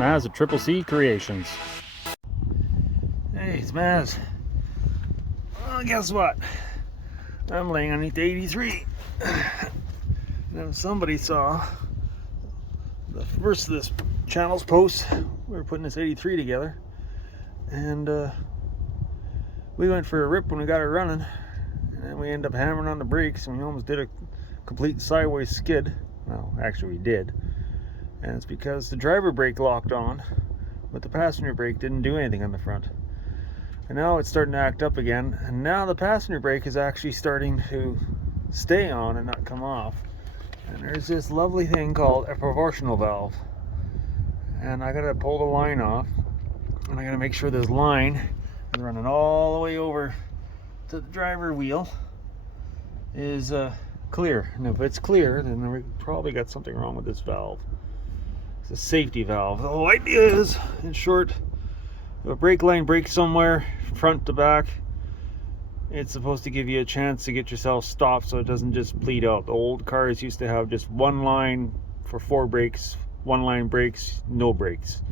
Maz at Triple C Creations. Hey, it's Maz. Well, guess what? I'm laying underneath the 83. And somebody saw the first of this channel's post. We were putting this 83 together, and we went for a rip when we got it running, and then we ended up hammering on the brakes, and we almost did a complete sideways skid. Well, actually we did, and it's because the driver brake locked on, but the passenger brake didn't do anything on the front. And now it's starting to act up again, and now the passenger brake is actually starting to stay on and not come off. And there's this lovely thing called a proportional valve, and I gotta pull the line off, and I gotta make sure this line is running all the way over to the driver wheel is clear. And if it's clear, then we probably got something wrong with this valve. It's a safety valve. The whole idea is, in short, if a brake line breaks somewhere front to back, it's supposed to give you a chance to get yourself stopped so it doesn't just bleed out. The old cars used to have just one line for 4 brakes, one line brakes, no brakes.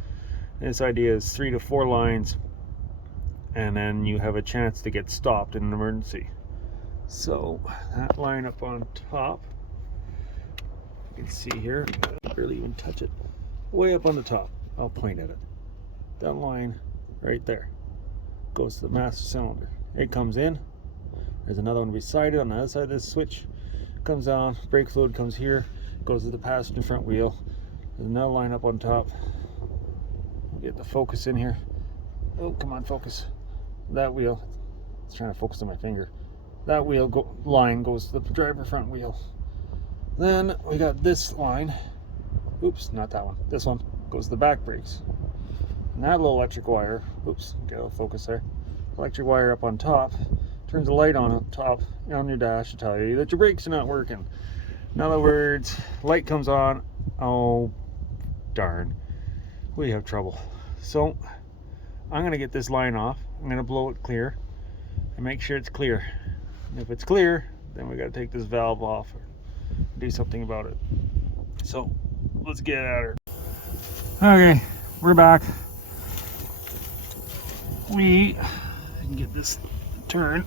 This idea is 3 to 4 lines, and then you have a chance to get stopped in an emergency. So that line up on top, you can see here, I barely even touch it, way up on the top. I'll point at it. That line right there goes to the master cylinder. It comes in. There's another one beside it on the other side of this switch. Comes down, brake fluid comes here, goes to the passenger front wheel. There's another line up on top. Get the focus in here. Oh, come on, focus. That wheel, it's trying to focus on my finger. That wheel line goes to the driver front wheel. Then we got this line. Oops, not that one. This one goes to the back brakes. And that little electric wire, oops, get a little focus there. Electric wire up on top turns the light on up top on your dash to tell you that your brakes are not working. In other words, light comes on. Oh, darn, we have trouble. So I'm gonna get this line off. I'm gonna blow it clear and make sure it's clear. And if it's clear, then we gotta take this valve off or do something about it. So let's get at her. Okay, we're back. We can get this turn.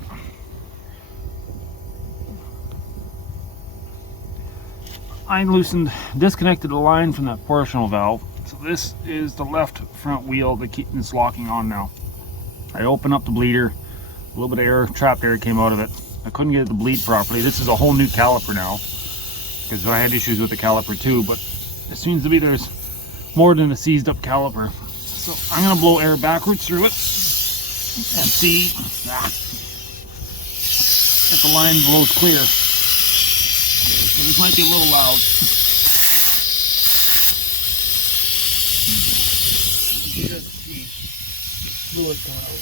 I disconnected the line from that proportional valve. So this is the left front wheel that it's locking on now. I opened up the bleeder, a little bit of air, trapped air came out of it. I couldn't get it to bleed properly. This is a whole new caliper now, because I had issues with the caliper too, but it seems to be there's more than a seized up caliper. So I'm gonna blow air backwards through it and see if the line blows clear. So this might be a little loud. You can just see fluid coming out.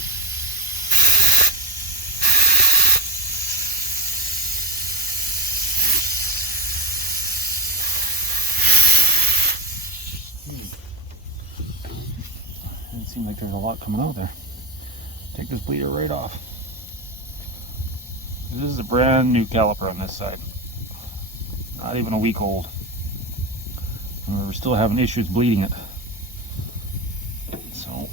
Doesn't seem like there's a lot coming out there. Take this bleeder right off. This is a brand new caliper on this side. Not even a week old. And we're still having issues bleeding it. So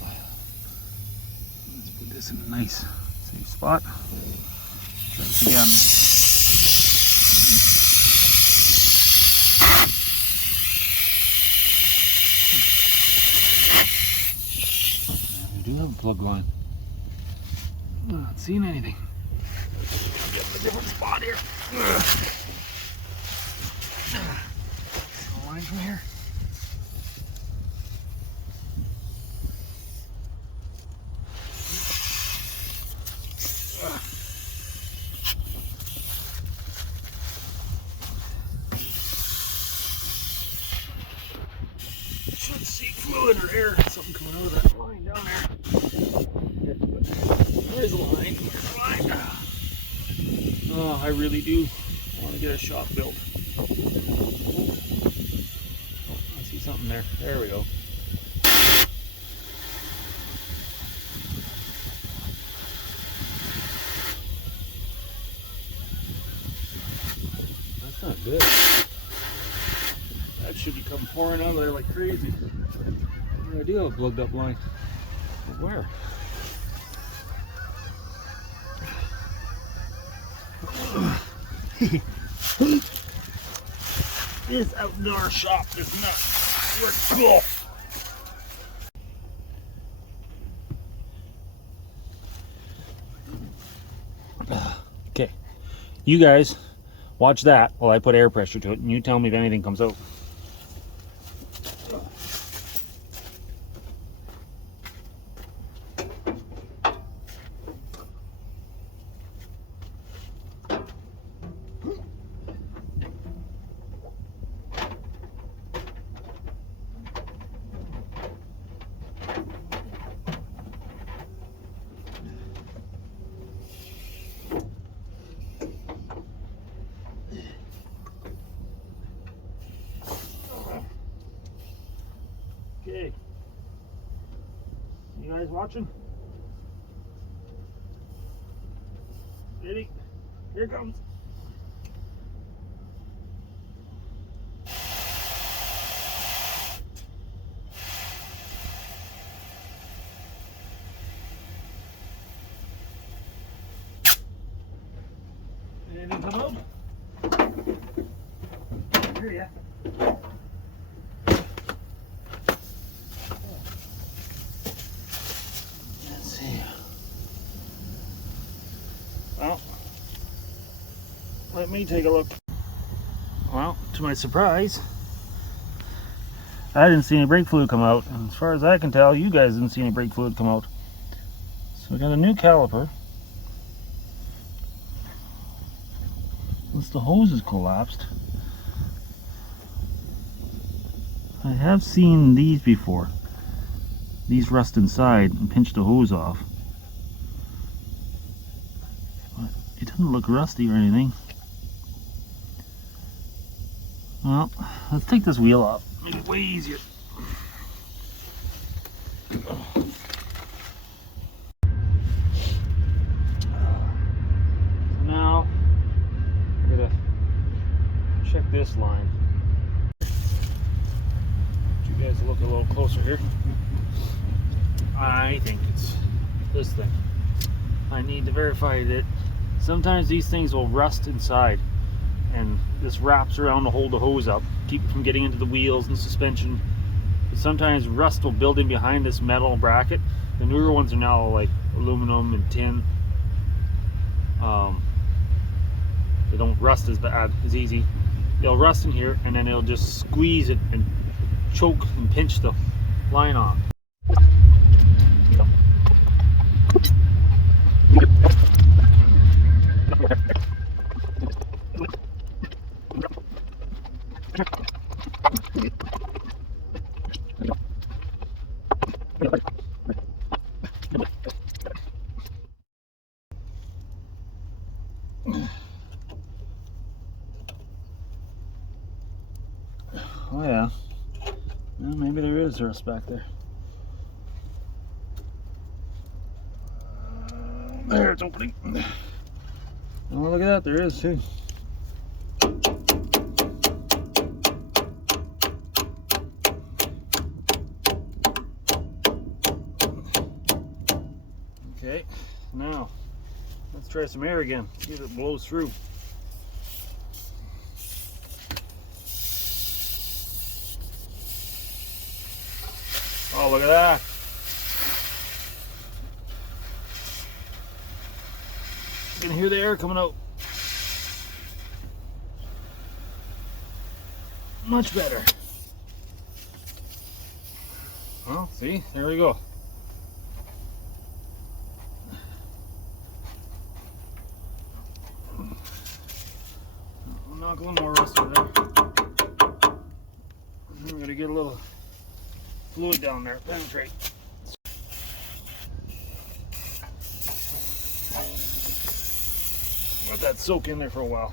let's put this in a nice safe spot. Try this again. We do have a plug line. I'm not seeing anything. Get a different spot here. Line from here. Should see fluid or air, something coming out of that line down there. Where's the line? Where's the line? Oh, I really do want to get a shop built. Oh, I see something there. There we go. That's not good. That should be come pouring out of there like crazy. I do have a plugged up line. But where? This outdoor shop is not cool. Okay, you guys watch that while I put air pressure to it, and you tell me if anything comes out. Okay. You guys watching? Ready? Here it comes. Anything come out? Here ya. Let's see. Well, let me take a look. Well, to my surprise, I didn't see any brake fluid come out, and as far as I can tell, you guys didn't see any brake fluid come out. So we got a new caliper. Once the hose is collapsed, I have seen these before. These rust inside and pinch the hose off. But it doesn't look rusty or anything. Well, let's take this wheel off. Make it way easier. So now I'm gonna check this line. You guys look a little closer here. I think it's this thing. I need to verify that sometimes these things will rust inside, and this wraps around to hold the hose up, keep it from getting into the wheels and suspension. But sometimes rust will build in behind this metal bracket. The newer ones are now like aluminum and tin. They don't rust as bad, as easy. They'll rust in here, and then it'll just squeeze it and choke and pinch the line off. Oh yeah. Well, maybe there is rust back there. There, it's opening. Oh, look at that, there is too. Okay, now let's try some air again. See if it blows through. Oh, look at that. You can hear the air coming out. Much better. Well, see, there we go. I'll knock a little more rust in there. I'm gonna get a little fluid down there, penetrate. Let that soak in there for a while.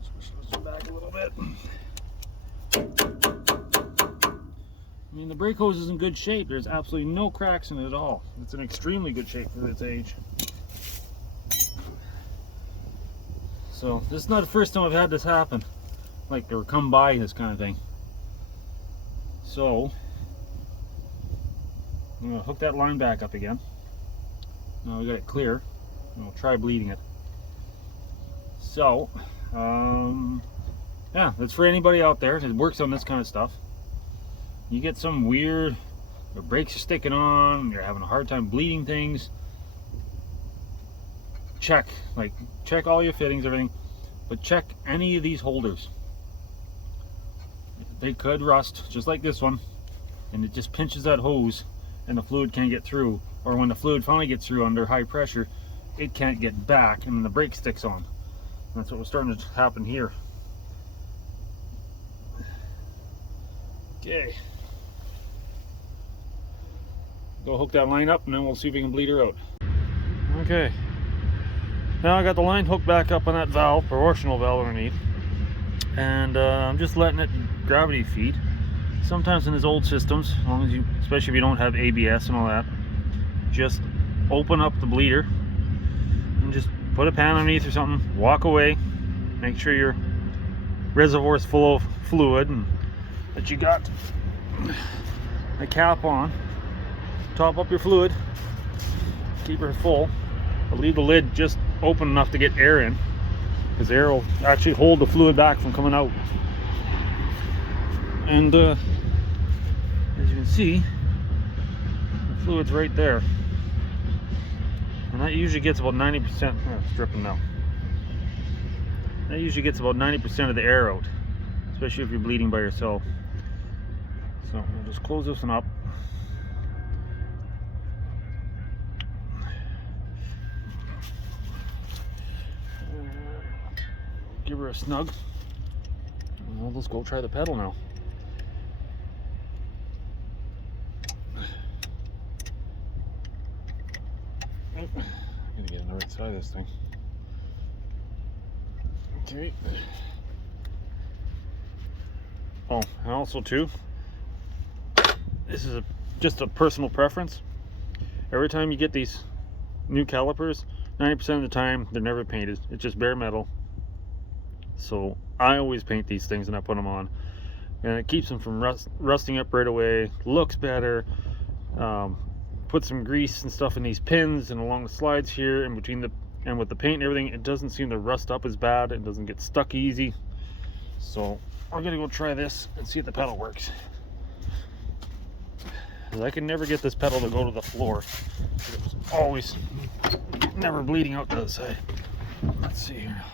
Switch this back a little bit. I mean, the brake hose is in good shape. There's absolutely no cracks in it at all. It's in extremely good shape for its age. So this is not the first time I've had this happen, like or come by this kind of thing. So I'm gonna hook that line back up again. Now we got it clear, and we'll try bleeding it. So yeah, that's for anybody out there that works on this kind of stuff. You get some weird, your brakes are sticking on, you're having a hard time bleeding things, check all your fittings, everything, but check any of these holders. They could rust just like this one, and it just pinches that hose and the fluid can't get through, or when the fluid finally gets through under high pressure, it can't get back and the brake sticks on. That's what was starting to happen here. Okay, go hook that line up and then we'll see if we can bleed her out. Okay, now I got the line hooked back up on that valve, proportional valve underneath, and I'm just letting it gravity feed. Sometimes in these old systems, as long as you, especially if you don't have ABS and all that, just open up the bleeder and just put a pan underneath or something, walk away, make sure your reservoir is full of fluid and that you got a cap on. Top up your fluid, keep her full, but leave the lid just open enough to get air in, because air will actually hold the fluid back from coming out. And as you can see, the fluid's right there, and that usually gets about 90%. It's dripping now. That usually gets about 90% of the air out, especially if you're bleeding by yourself. So we'll just close this one up. Give her a snug. And we'll just go try the pedal now. I'm gonna get on the right side of this thing. Okay. Oh, and also too, this is just a personal preference. Every time you get these new calipers, 90% of the time they're never painted. It's just bare metal. So I always paint these things and I put them on, and it keeps them from rusting up right away. Looks better. Put some grease and stuff in these pins and along the slides here, and between the and with the paint and everything, it doesn't seem to rust up as bad. It doesn't get stuck easy. So I'm gonna go try this and see if the pedal works. I can never get this pedal to go to the floor. It was always never bleeding out to the side. Let's see here.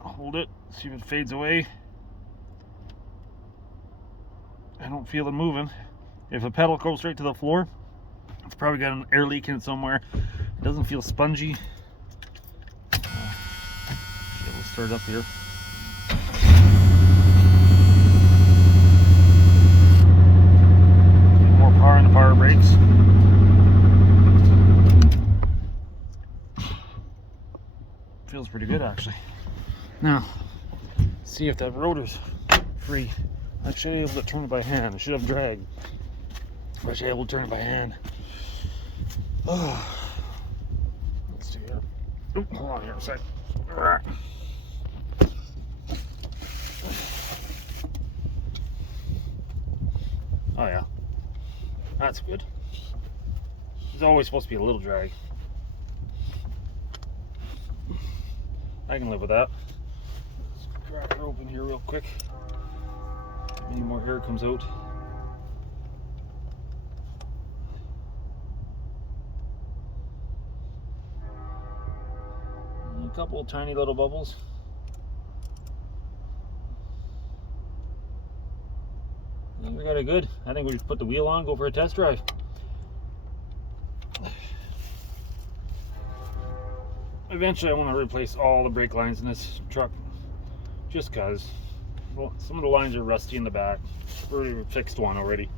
Hold it, see if it fades away. I don't feel it moving. If a pedal goes straight to the floor, it's probably got an air leak in it somewhere. It doesn't feel spongy. We'll start up here. Get more power in the power brakes. Feels pretty good actually. Now, see if that rotor's free. I should be able to turn it by hand. I should have drag. I should be able to turn it by hand. Oh. Let's do that. Oh, hold on here a sec. Oh yeah, that's good. There's always supposed to be a little drag. I can live with that. Let's crack her open here real quick. Any more air comes out. And a couple of tiny little bubbles. I think we got it good. I think we just put the wheel on, go for a test drive. Eventually I want to replace all the brake lines in this truck, just cause, well, some of the lines are rusty in the back. We already fixed one already.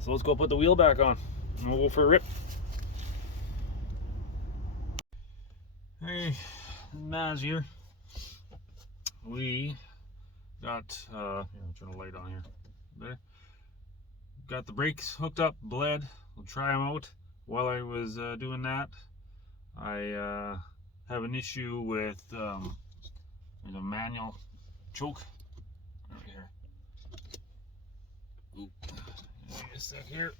So let's go put the wheel back on and we'll go for a rip. Hey, Maz here. We got, turn the light on here. There. Got the brakes hooked up, bled. We'll try them out. while I was doing that, I have an issue with there's a manual choke right here. Oop. Give me a sec here.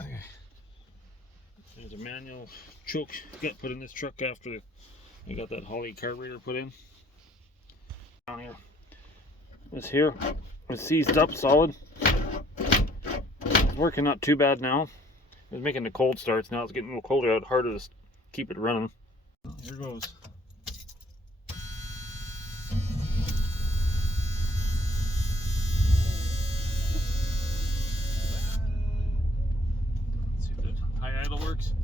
Okay. There's a manual choke got put in this truck after I got that Holly carburetor put in. Down here. This here is seized up solid. It's working not too bad now. It was making the cold starts. Now it's getting a little colder out, harder to keep it running. Here goes. Let's see if the high idle works.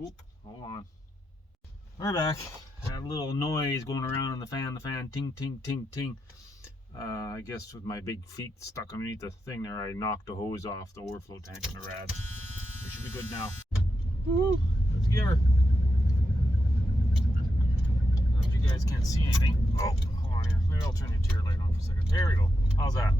Oop, hold on. We're back. Had a little noise going around in the fan, ting, ting, ting, ting. I guess with my big feet stuck underneath the thing there, I knocked the hose off the overflow tank in the rad. We should be good now. Woo! Let's give her. Now, if you guys can't see anything, oh, hold on here. Maybe I'll turn the interior light on for a second. There we go. How's that?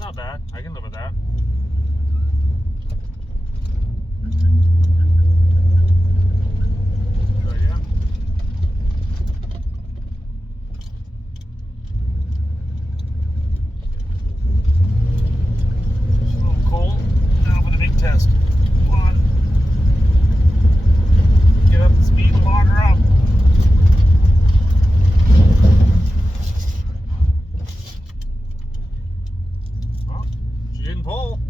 Not bad. I can live with that. Try again. It's a little cold. Now for the big test. Come on. Get up to speed and log her up. Didn't pull.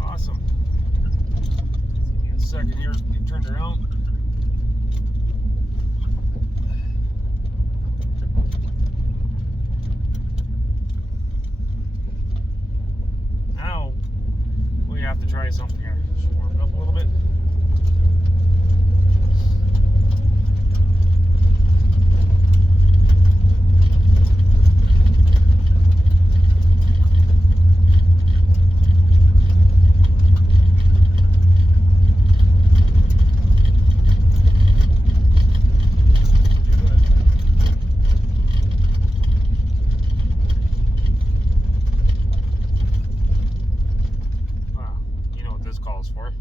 Awesome. Give me a second here to get turned around. Now we have to try something here. Just warm it up a little bit. For.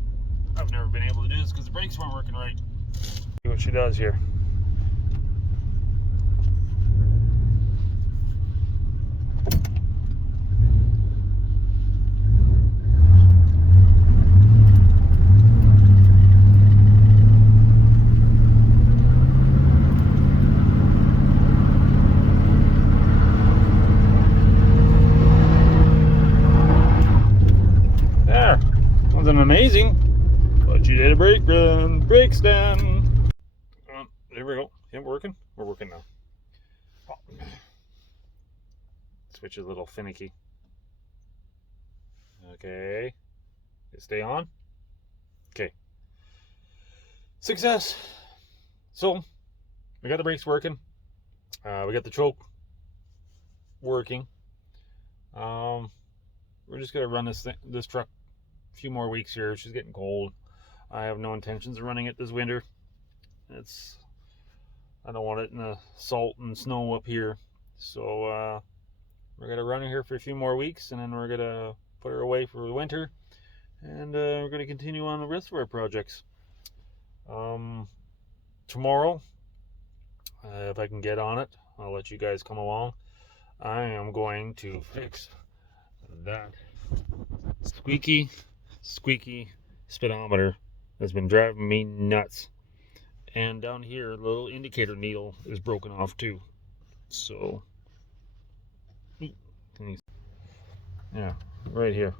I've never been able to do this because the brakes weren't working right. See what she does here. Wasn't amazing, but you did a brake run, brake stand. There we go. Yeah, working. We're working now. Oh. Switch is a little finicky. Okay. Stay on. Okay. Success. So we got the brakes working. We got the choke working. We're just gonna run this truck a few more weeks here. She's getting cold. I have no intentions of running it this winter. I don't want it in the salt and snow up here. So we're gonna run it here for a few more weeks, and then we're gonna put her away for the winter, and we're gonna continue on the rest of our projects. Tomorrow, if I can get on it, I'll let you guys come along. I am going to fix that squeaky speedometer that's been driving me nuts. And down here, the little indicator needle is broken off too. So, yeah, right here.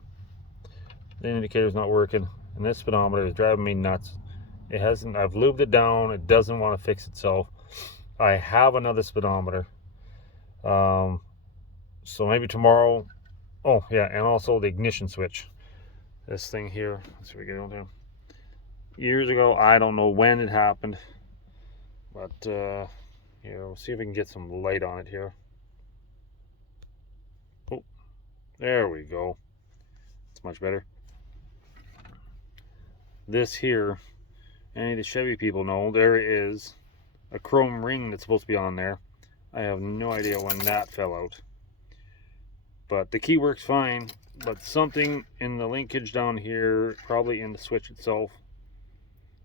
The indicator's not working, and this speedometer is driving me nuts. It hasn't, I've lubed it down. It doesn't want to fix itself. I have another speedometer. So maybe tomorrow. Oh yeah, and also the ignition switch. This thing here. Let's see if we get on there. Years ago, I don't know when it happened, but here, we'll see if we can get some light on it here. Oh, there we go. It's much better. This here, any of the Chevy people know, there is a chrome ring that's supposed to be on there. I have no idea when that fell out. But the key works fine, but something in the linkage down here, probably in the switch itself,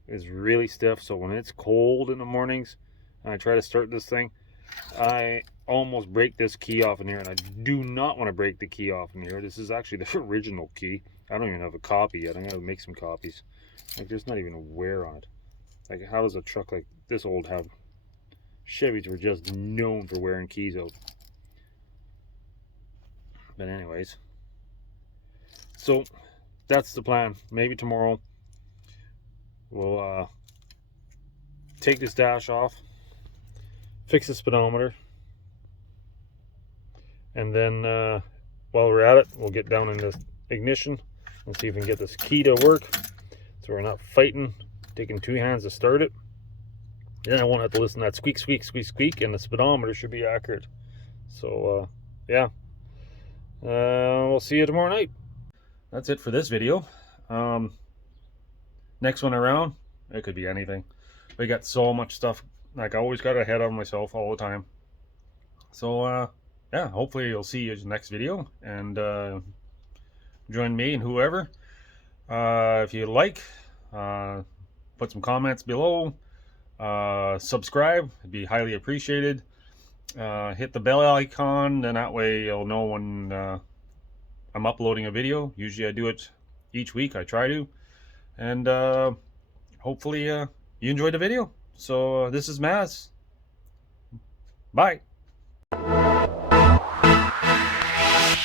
is really stiff. So when it's cold in the mornings and I try to start this thing, I almost break this key off in here, and I do not want to break the key off in here. This is actually the original key. I don't even have a copy yet. I'm gonna make some copies. Like, there's not even a wear on it. Like, how does a truck like this old have? Chevys were just known for wearing keys out. But anyways, so that's the plan. Maybe tomorrow we'll take this dash off, fix the speedometer, and then while we're at it, we'll get down in this ignition and see if we can get this key to work, so we're not fighting, taking two hands to start it. Then I won't have to listen to that squeak, squeak, squeak, squeak, and the speedometer should be accurate. So yeah, we'll see you tomorrow night. That's it for this video. Next one around, it could be anything. We got so much stuff. Like, I always got ahead of myself all the time. So yeah, hopefully you'll see you in the next video, and join me and whoever. If you like, put some comments below. Subscribe, it'd be highly appreciated. Hit the bell icon, then that way you'll know when I'm uploading a video. Usually I do it each week, I try to. And hopefully you enjoyed the video. So this is Maz. Bye.